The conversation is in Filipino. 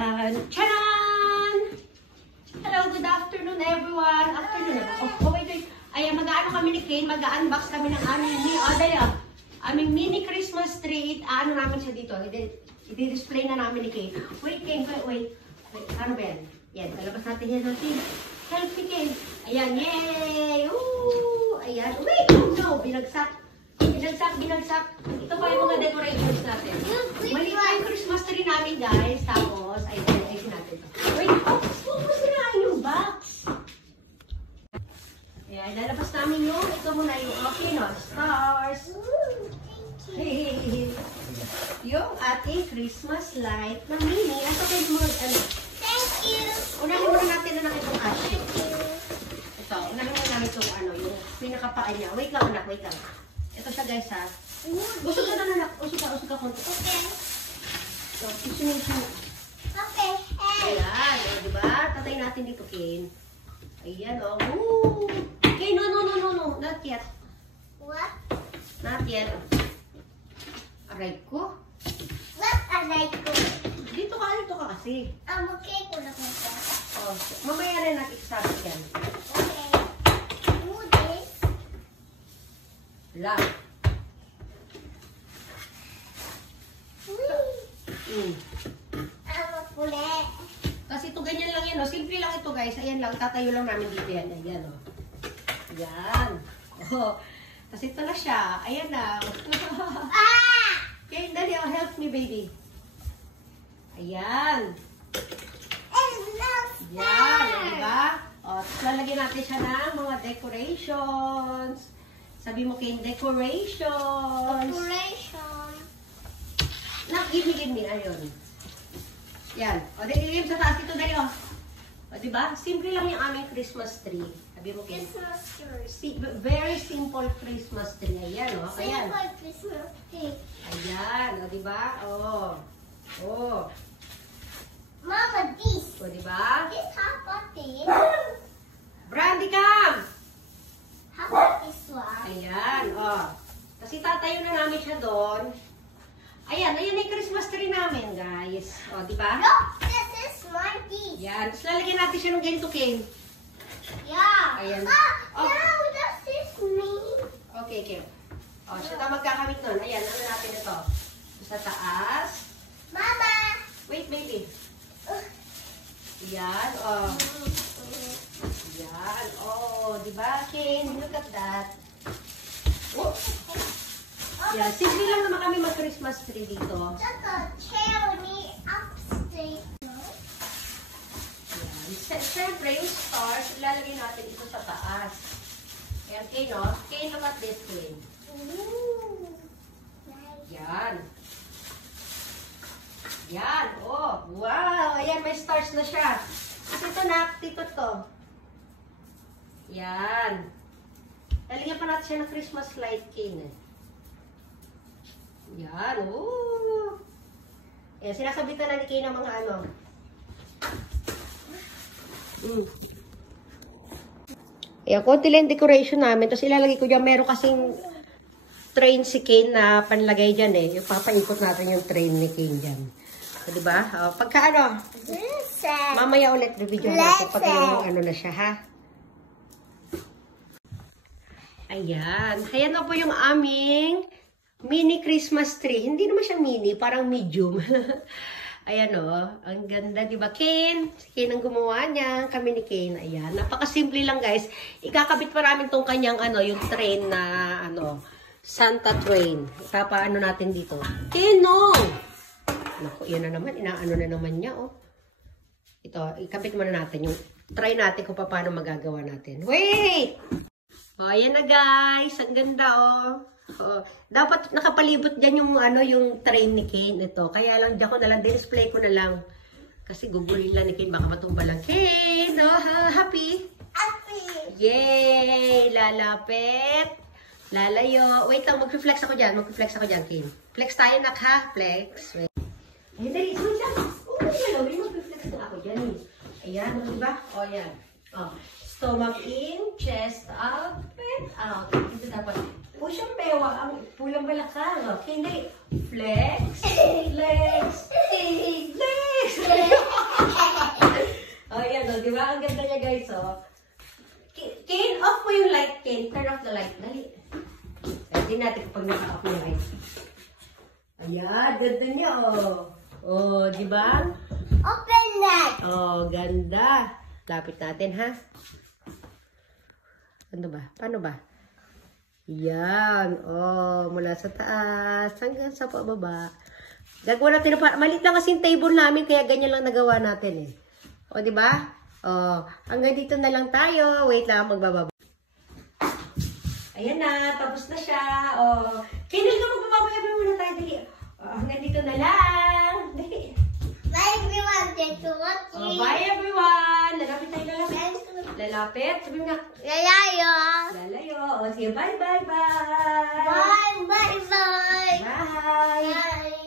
Ayan. Charan! Hello, good afternoon everyone. Afternoon. Oh, wait. Ayan, mag-ano kami ni Kane. Mag-unbox kami ng aming mini Christmas tree. Ano namin siya dito. I-display na namin ni Kane. Wait, Kane. Wait. Ano ba yan? Yan, talabas natin yan natin. Selfie, Kane. Ayan, yay! Woo! Ayan. Wait! No! Binagsak. Binagsak. Ito pa yung mga decorations natin. Mali pa yung Christmas tree namin, guys. Tapos, ayun natin. Wait! Focus na yung box. Ayan, lalabas namin yung, ito muna yung, okay, no? Stars. Hey! Yung ating Christmas light na mini. Ito kayo mo, ano? Thank you! Unahin muna natin na itong ash. Ito, unahin muna namin itong, ano, yung pinakapaan niya. Wait lang, anak, wait lang. Ito siya, guys, ha? Usog ka na, anak. Usog ka konti. Okay. So, susunod. Okay. Hey! Ayan, o, diba? Tatay natin dito, Kane. Ayan, o. Woo! Kane, no. Not yet. What? Not yet. Aray ko. What aray ko? Dito ka kasi. Okay ko na ko. O, mamaya na natin isabit yan. Okay. Do this. Lang. Mapuli. Kasi ito, ganyan lang yan, o. Simple lang ito, guys. Ayan lang, tatayo lang namin dito yan. Ayan, o. Ayan. O. Kasi ito na siya. Ayan na. Okay, dali, help me, baby. Ayan. Ayan, diba? O, tapos lalagyan natin siya ng mga decorations. Sabi mo kayo, decorations. Decoration. Give me. Ayun. Yan. O, give sa taas ito, dali, o. O, diba? Simple lang yung aming Christmas tree. Sabi mo kayo. Christmas tree. Very simple Christmas tree. Ayan, o. Ayan. Simple Christmas tree. Ayan, o, diba? O. O. Mama, this. O, diba? This how about this? Brandy, come! How about this one? Ayan, o. Kasi tatayo na namin siya doon. Ayan yung Christmas tree namin, guys. O, diba? Look, this is my this. Ayan. Tapos lalagyan natin siya ng ganito, Kane. Yeah. Ayan. Oh, Oh. now this is me. Okay. O, siya na magkakamit nun. Ayan, ano natin ito? Sa taas. Mama. Wait, baby. Ayan, o. Ayan, o. Diba, Kane? Look at that. Oh. Ayan, simple lang naman kami mag-Christmas tree dito. Just a chair me upstairs. Siyempre, yung stars, ilalagay natin ito sa taas. Ayan, Kane, no? Kane, look at this, Kane. Ooh. Nice. Yan. Yan, oh. Wow, ayan, may stars na siya. Kasi ito na, dito to. Yan. Lalagyan pa natin siya ng Christmas light, Kane. Yan, oh. Ayan, sinasabitan na ni Kane ng mga ano. Ayan, konti lang decoration namin. Tapos ilalagay ko dyan. Meron kasing train si Kane na panlagay dyan eh. Yung papaikot natin yung train ni Kane dyan. So, diba? Pagka ano, mamaya ulit review natin pag yung ano na siya, ha? Ayan. Ayan na po yung aming mini Christmas tree. Hindi naman siya mini, parang medium. Ayan o, ang ganda, di ba, Kane? Si Kane ang gumawa niya, kami ni Kane. Ayan, napakasimple lang, guys. Ikakabit pa namin tong kanyang, ano, yung train na, ano, Santa train. Ipapaano natin dito. Kane, no! Naku, yan na naman, inaano na naman niya, oh. Ito, ikabit muna natin yung, try natin kung paano magagawa natin. Wait! O, ayan na, guys. Ang ganda, oh. Oh, dapat nakapalibot dyan yung ano yung train ni Kane ito. Kaya lang dyan ko na lang, display ko na lang. Kasi gugulin lang ni Kane, baka matumba lang. Kane, oh, happy? Happy. Yay! Lalapit. Lalayo. Wait lang, mag-flex ako dyan. Kane. Flex tayo, nak, ha? Flex. Wait. Ayun, dali. Wait lang. Mag-flex na ako dyan. Ayan, diba? O, ayan. Oh, stomach in, chest out, pet out. Ito dapat. Push ang pewa, ang pulang balakang. Okay, hindi. Flex, flex, flex. di ba? Ang ganda niya, guys, oh. Kane, off mo yung light, Kane. Turn off the light. Dali. Hindi natin kapag naka-off yung light. Ayan, ganda niya, oh. Oh, di ba? Open that. Oh, ganda. Lapit natin, ha? Ano ba? Paano ba? Yan. Oh, mula sa taas hanggang sa pababa. Gagawa natin na malit lang kasi yung table namin, kaya ganyan lang nagawa natin, eh. O, di ba? Oh, hanggang dito na lang tayo. Wait lang, magbababa. Ayan na, tapos na siya. Oh, kinil ka magbababay muna tayo. Dali. Oh, hanggang dito na lang. Dali. Bye everyone. Thanks for watching. Oh, bye everyone. Lalapit tayo, lalapit. Lalapit. Sabi mo na. Lalayo. Lalayo. O, sige, bye, bye, bye. Bye, bye, bye. Bye. Bye.